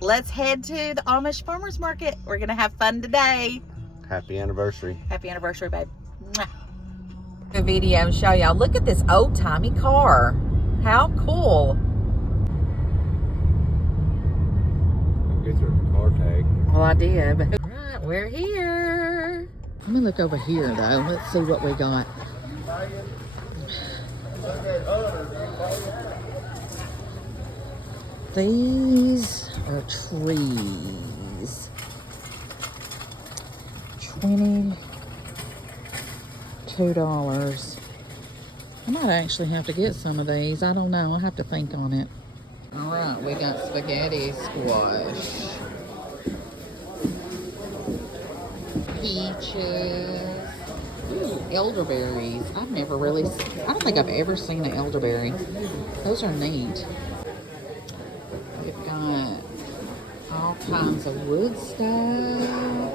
let's head to the Amish Farmers Market. We're gonna have fun today. Happy anniversary. Happy anniversary, babe. Mwah. A video and show y'all. Look at this old-timey car. How cool. Get your car tag. Well, I did. All right, we're here. Let me look over here, though. Let's see what we got. These are trees. $22. I might actually have to get some of these. I don't know. I'll have to think on it. All right, we got spaghetti squash. Peaches. Ooh, elderberries. I don't think I've ever seen an elderberry. Those are neat. We've got all kinds of wood stuff,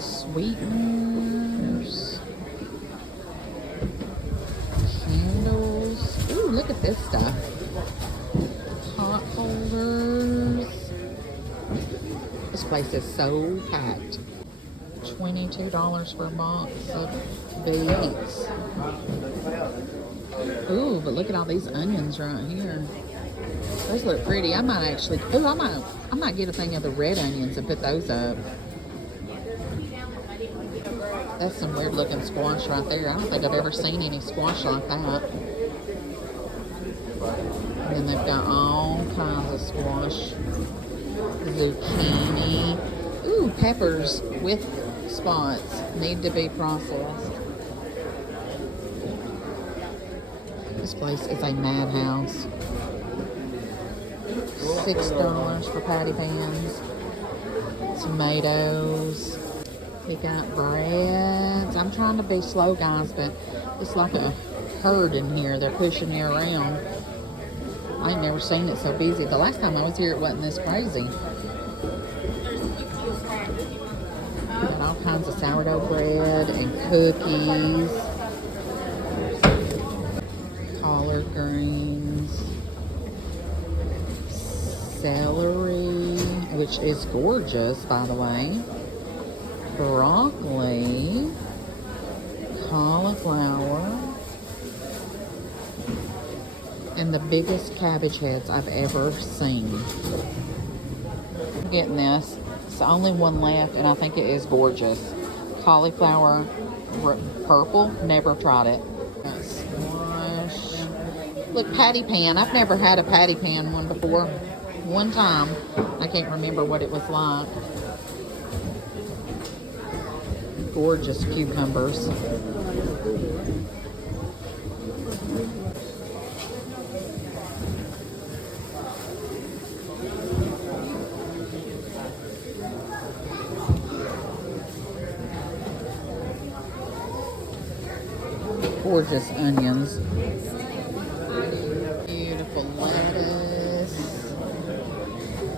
sweeteners, candles. Ooh, look at this stuff. Pot holders. This place is so packed. $22 for a box of beets. Ooh, but look at all these onions right here. Those look pretty. I might actually, I might get a thing of the red onions and put those up. That's some weird looking squash right there. I don't think I've ever seen any squash like that. And then they've got all kinds of squash. Zucchini. Ooh, peppers with spots need to be processed. This place is a madhouse. $6 for patty pans. Tomatoes. We got breads. I'm trying to be slow, guys, but it's like a herd in here. They're pushing me around. I ain't never seen it so busy. The last time I was here, it wasn't this crazy. Got all kinds of sourdough bread and cookies. Collard greens. Celery, which is gorgeous, by the way. Broccoli. Cauliflower. And the biggest cabbage heads I've ever seen. I'm getting this. It's the only one left, and I think it is gorgeous. Cauliflower purple. Never tried it. Squash. Look, patty pan. I've never had a patty pan one before. One time. I can't remember what it was like. Gorgeous cucumbers. Gorgeous onions. Beautiful lettuce.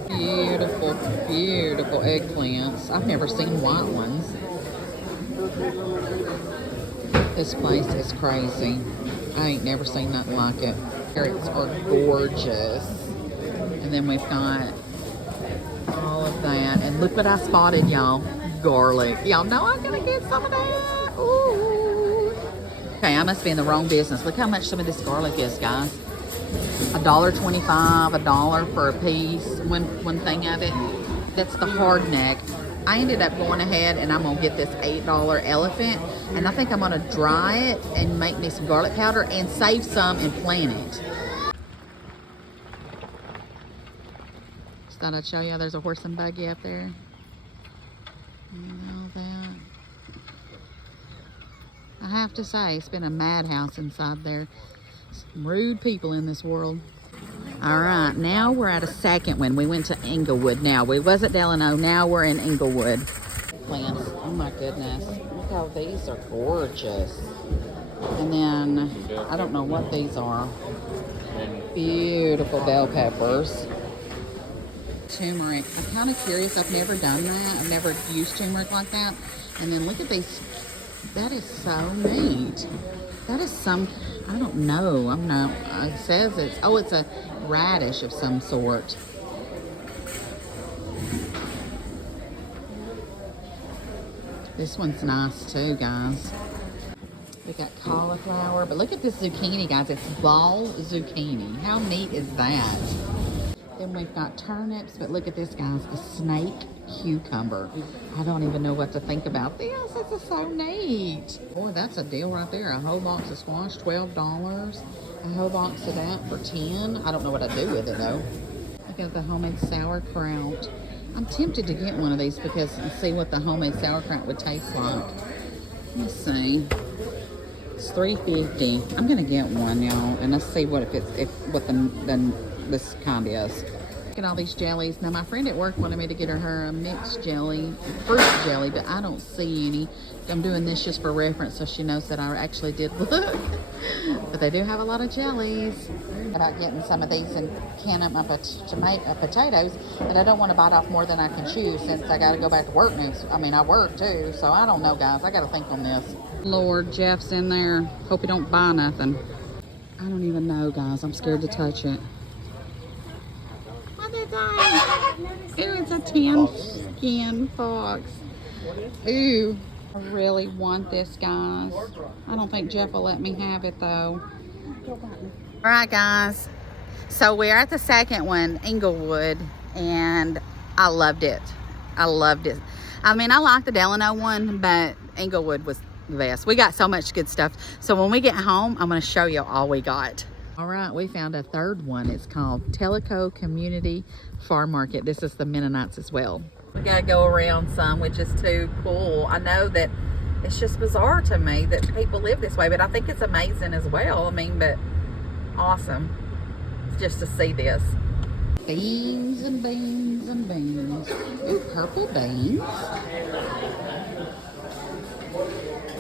Beautiful, beautiful eggplants. I've never seen white ones. This place is crazy. I ain't never seen nothing like it. Carrots are gorgeous. And then we've got all of that. And look what I spotted, y'all. Garlic. Y'all know I'm gonna get some of that. Ooh. Okay, I must be in the wrong business. Look how much some of this garlic is, guys. $1.25, $1 for a piece. One thing of it. That's the hard neck. I ended up going ahead and I'm gonna get this $8 elephant, and I think I'm gonna dry it and make me some garlic powder and save some and plant it. Just thought I'd show you there's a horse and buggy up there. You know that. I have to say, it's been a madhouse inside there. Some rude people in this world. All right, now we're at a second one. We went to Inglewood now. We was at Delano, now we're in Inglewood. Plants, oh my goodness. Look how these are gorgeous. And then, I don't know what these are. Beautiful bell peppers. Turmeric, I'm kind of curious. I've never done that. I've never used turmeric like that. And then look at these. That is so neat. That is some, I don't know. It says it's a radish of some sort. This one's nice too, guys. We got cauliflower, but look at this zucchini, guys. It's ball zucchini. How neat is that? Then we've got turnips, but look at this, guys. A snake cucumber. I don't even know what to think about this. This is so neat. Boy, that's a deal right there. A whole box of squash, $12. A whole box of that for $10. I don't know what I'd do with it, though. Look at the homemade sauerkraut. I'm tempted to get one of these because and see what the homemade sauerkraut would taste like. Let's see. It's $3.50. I'm gonna get one, y'all, and let's see what this kind is. Look at all these jellies. Now my friend at work wanted me to get her a mixed jelly, fruit jelly, but I don't see any. I'm doing this just for reference so she knows that I actually did look. But they do have a lot of jellies. About getting some of these and can up my potatoes, but I don't want to bite off more than I can chew since I got to go back to work next. I mean, I work too, so I don't know, guys. I got to think on this. Lord, Jeff's in there. Hope you don't buy nothing. I don't even know, guys. I'm scared to touch it. What is that? Ooh, it's a tan skin fox. Ooh, I really want this, guys. I don't think Jeff will let me have it, though. All right, guys. So we're at the second one, Inglewood, and I loved it. I loved it. I mean, I like the Delano one, but Inglewood was the best. We got so much good stuff. So when we get home, I'm going to show you all we got. All right, we found a third one. It's called Tellico Community Farm Market. This is the Mennonites as well. We got to go around some, which is too cool. I know that it's just bizarre to me that people live this way, but I think it's amazing as well. I mean, but awesome just to see this. Beans and beans and beans. Ooh, purple beans.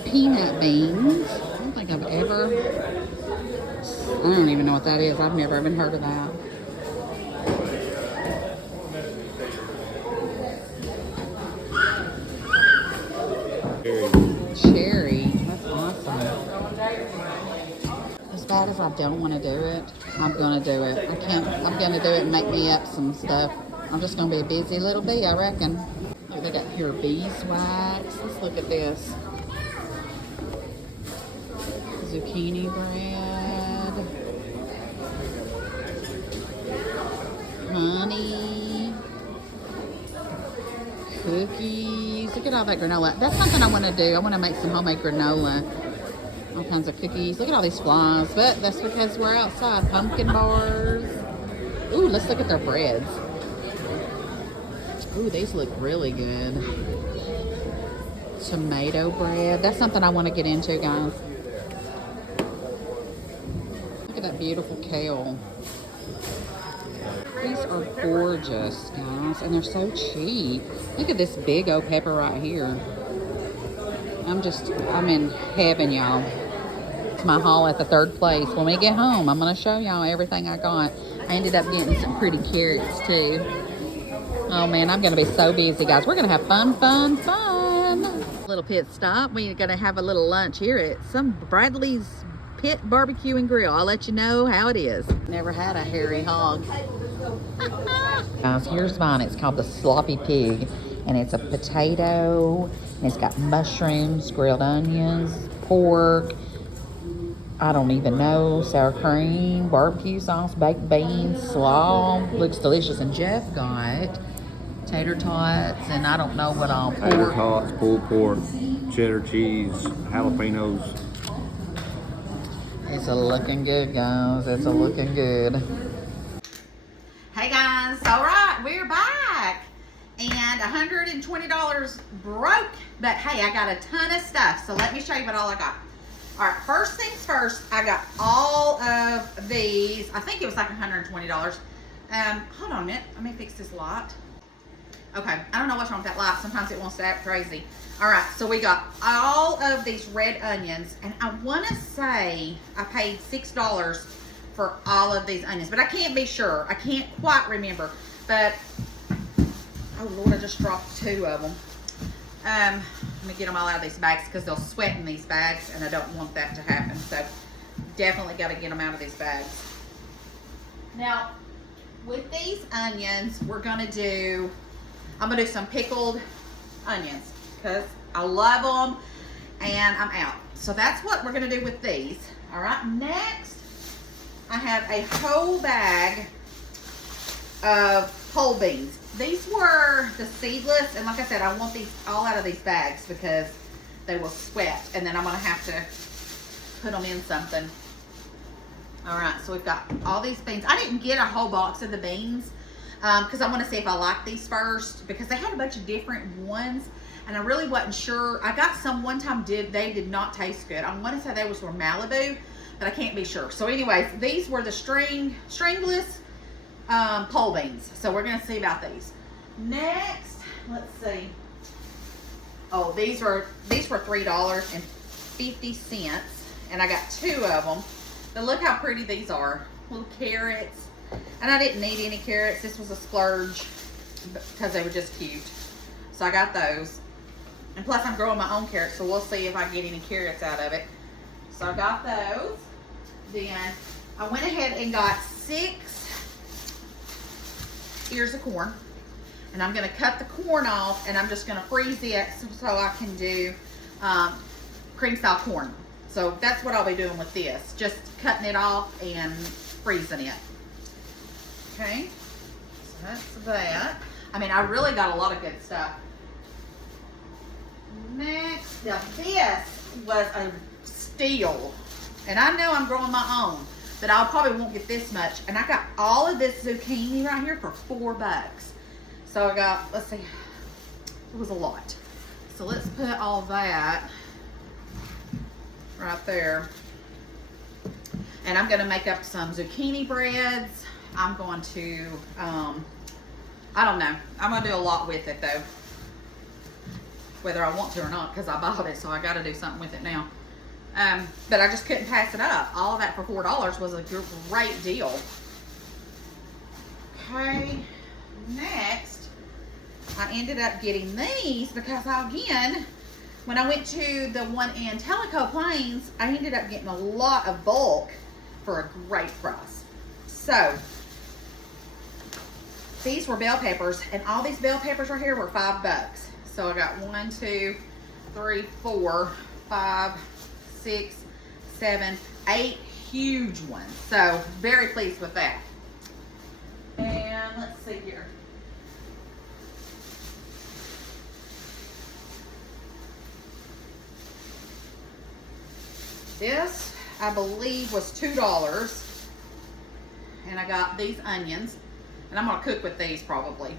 Peanut beans. I don't think I've ever, I don't even know what that is. I've never even heard of that. Cherry. That's awesome. As bad as I don't want to do it, I'm going to do it. I'm going to do it and make me up some stuff. I'm just going to be a busy little bee, I reckon. Look, they got here beeswax. Let's look at this. Zucchini bread. Honey. Cookies. Look at all that granola. That's something I want to do. I want to make some homemade granola. All kinds of cookies. Look at all these flies, but that's because we're outside. Pumpkin bars. Ooh, let's look at their breads. Ooh, these look really good. Tomato bread. That's something I want to get into, guys. Look at that beautiful kale. These are gorgeous, guys, and they're so cheap. Look at this big old pepper right here. I'm in heaven, y'all. It's my haul at the third place. When we get home, I'm going to show y'all everything I got. I ended up getting some pretty carrots, too. Oh, man, I'm going to be so busy, guys. We're going to have fun, fun, fun. Little pit stop. We're going to have a little lunch here at some Bradley's Pit Barbecue and Grill. I'll let you know how it is. Never had a hairy hog. Guys, here's mine. It's called the Sloppy Pig, and it's a potato. And it's got mushrooms, grilled onions, pork, I don't even know, sour cream, barbecue sauce, baked beans, slaw. Looks delicious. And Jeff got tater tots, and I don't know what all. Tater tots, pulled pork, cheddar cheese, jalapenos. It's a looking good, guys. It's a looking good. Hey, guys. All right, we're back. And $120 broke, but hey, I got a ton of stuff. So let me show you what all I got. All right, first things first, I got all of these. I think it was like $120. Hold on a minute. Let me fix this light. Okay, I don't know what's wrong with that light. Sometimes it wants to act crazy. All right, so we got all of these red onions, and I want to say I paid $6 for all of these onions, but I can't be sure. I can't quite remember, but oh Lord, I just dropped 2 of them. Let me get them all out of these bags because they'll sweat in these bags, and I don't want that to happen. So definitely got to get them out of these bags. Now, with these onions, I'm going to do some pickled onions because I love them, and I'm out. So that's what we're gonna do with these. All right, next, I have a whole bag of pole beans. These were the seedless, and like I said, I want these all out of these bags because they will sweat, and then I'm gonna have to put them in something. All right, so we've got all these beans. I didn't get a whole box of the beans because I want to see if I like these first, because they had a bunch of different ones and I really wasn't sure. I got some one time, they did not taste good. I want to say they were Malibu, but I can't be sure. So anyways, these were the stringless pole beans. So we're gonna see about these. Next, let's see. Oh, these were $3.50, and I got 2 of them. But look how pretty these are. Little carrots. And I didn't need any carrots. This was a splurge because they were just cute. So I got those. And plus I'm growing my own carrots, so we'll see if I get any carrots out of it. So I got those. Then I went ahead and got 6 ears of corn. And I'm gonna cut the corn off, and I'm just gonna freeze it so I can do cream style corn. So that's what I'll be doing with this. Just cutting it off and freezing it. Okay, so that's that. I mean, I really got a lot of good stuff. Next, now this was a steal. And I know I'm growing my own, but I probably won't get this much. And I got all of this zucchini right here for $4. So I got, let's see, it was a lot. So let's put all that right there. And I'm gonna make up some zucchini breads. I'm going to, I don't know. I'm gonna do a lot with it though. Whether I want to or not, because I bought it, so I gotta do something with it now. But I just couldn't pass it up. All of that for $4 was a great deal. Okay, next, I ended up getting these because again, when I went to the one in Tellico Plains, I ended up getting a lot of bulk for a great price. So, these were bell peppers, and all these bell peppers right here were $5. So I got 1, 2, 3, 4, 5, 6, 7, 8 huge ones. So, very pleased with that. And let's see here. This, I believe, was $2. And I got these onions. And I'm going to cook with these probably.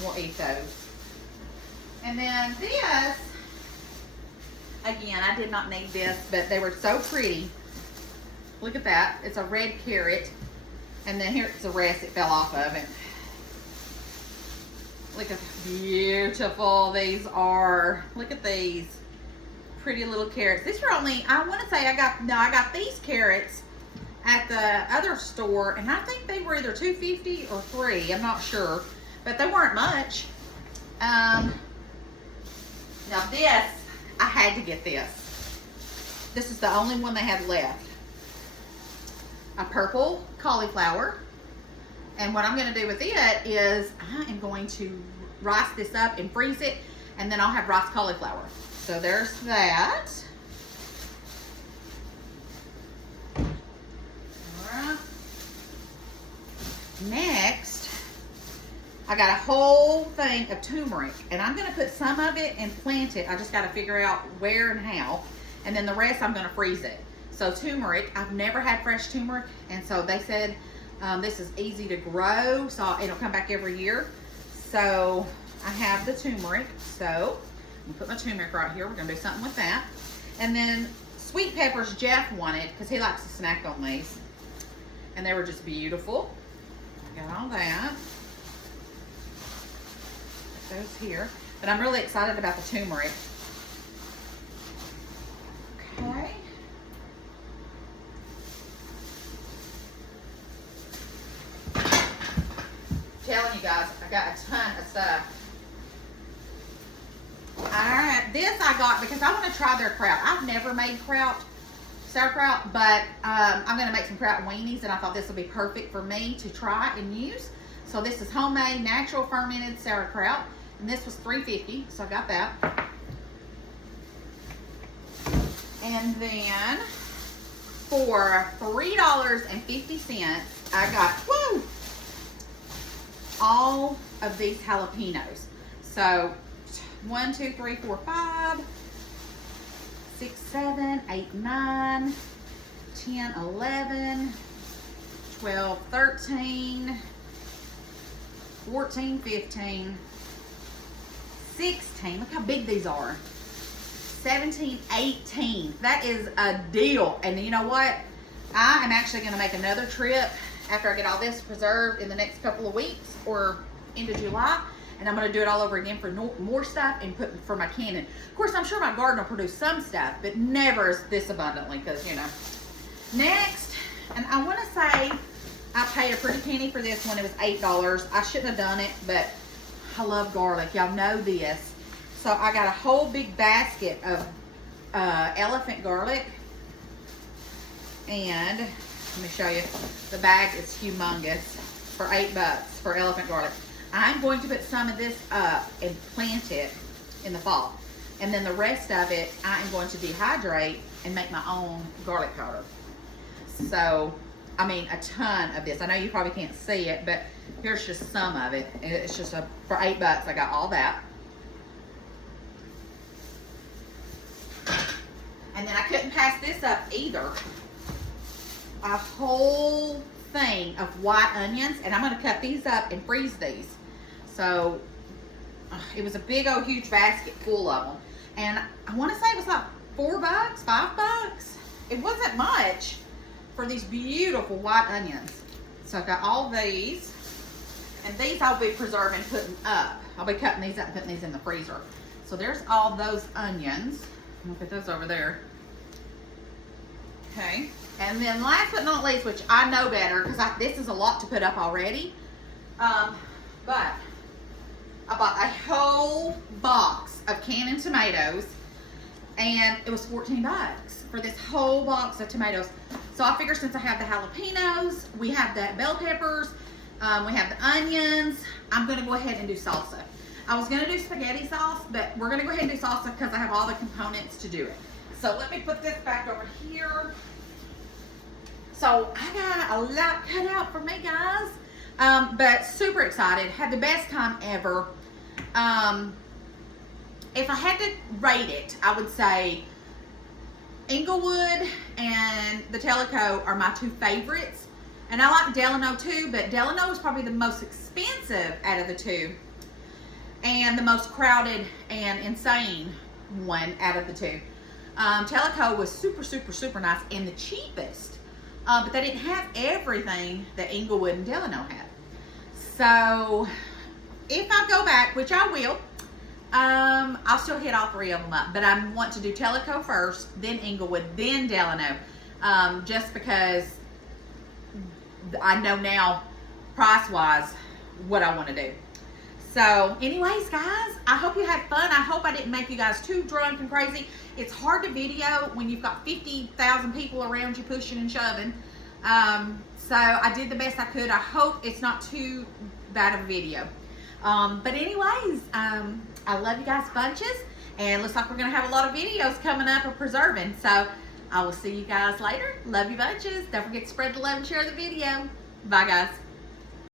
We'll eat those. And then this, again, I did not need this, but they were so pretty. Look at that. It's a red carrot. And then here's the rest. It fell off of it. Look at how beautiful these are. Look at these pretty little carrots. These were only, I want to say I got these carrots at the other store, and I think they were either $2.50 or $3. I'm not sure, but they weren't much. Now this, I had to get this. This is the only one they had left. A purple cauliflower. And what I'm going to do with it is I am going to rice this up and freeze it, and then I'll have rice cauliflower. So there's that. Alright. Next, I got a whole thing of turmeric, and I'm going to put some of it and plant it. I just got to figure out where and how. And then the rest I'm going to freeze it. So turmeric, I've never had fresh turmeric, and so they said this is easy to grow, so it'll come back every year. So I have the turmeric, so I'm gonna put my turmeric right here. We're gonna do something with that. And then sweet peppers Jeff wanted, because he likes to snack on these. And they were just beautiful. I got all that. Put those here. But I'm really excited about the turmeric. Okay. Telling you guys, I got a ton of stuff. Alright, this I got because I want to try their kraut. I've never made sauerkraut, but I'm going to make some kraut weenies, and I thought this would be perfect for me to try and use. So this is homemade, natural fermented sauerkraut, and this was $3.50, so I got that. And then for $3.50, I got, woo, all of these jalapenos. So 1, 2, 3, 4, 5, 6, 7, 8, 9, 10, 11, 12, 13, 14, 15, 16. Look how big these are. 17, 18. That is a deal. And you know what? I am actually going to make another trip after I get all this preserved in the next couple of weeks or into July. And I'm going to do it all over again for more stuff and put for my canning. Of course, I'm sure my garden will produce some stuff, but never this abundantly because, you know. Next, and I want to say I paid a pretty penny for this one. It was $8. I shouldn't have done it, but I love garlic. Y'all know this. So I got a whole big basket of elephant garlic. And let me show you. The bag is humongous for $8 for elephant garlic. I'm going to put some of this up and plant it in the fall. And then the rest of it, I am going to dehydrate and make my own garlic powder. So, I mean, a ton of this. I know you probably can't see it, but here's just some of it. It's just for $8, I got all that. And then I couldn't pass this up either. A whole thing of white onions, and I'm going to cut these up and freeze these. So it was a big old huge basket full of them, and I want to say it was like $4, $5. It wasn't much for these beautiful white onions. So I got all these, and these I'll be preserving, putting up. I'll be cutting these up and putting these in the freezer. So there's all those onions. I'm gonna put those over there. Okay, and then last but not least, which I know better because this is a lot to put up already, but I bought a whole box of canned tomatoes, and it was $14 for this whole box of tomatoes. So I figure since I have the jalapenos, we have the bell peppers, we have the onions, I'm gonna go ahead and do salsa. I was gonna do spaghetti sauce, but we're gonna go ahead and do salsa because I have all the components to do it. So let me put this back over here. So I got a lot cut out for me, guys. But super excited. Had the best time ever. If I had to rate it, I would say Inglewood and the Tellico are my two favorites. And I like Delano too, but Delano is probably the most expensive out of the two. And the most crowded and insane one out of the two. Tellico was super, super, super nice and the cheapest. But they didn't have everything that Inglewood and Delano had. So if I go back, which I will, I'll still hit all three of them up. But I want to do Tellico first, then Inglewood, then Delano. Just because I know now, price-wise, what I want to do. So anyways, guys, I hope you had fun. I hope I didn't make you guys too drunk and crazy. It's hard to video when you've got 50,000 people around you pushing and shoving. So I did the best I could. I hope it's not too bad of a video. But anyways, I love you guys bunches. And looks like we're going to have a lot of videos coming up of preserving. So I will see you guys later. Love you bunches. Don't forget to spread the love and share the video. Bye, guys.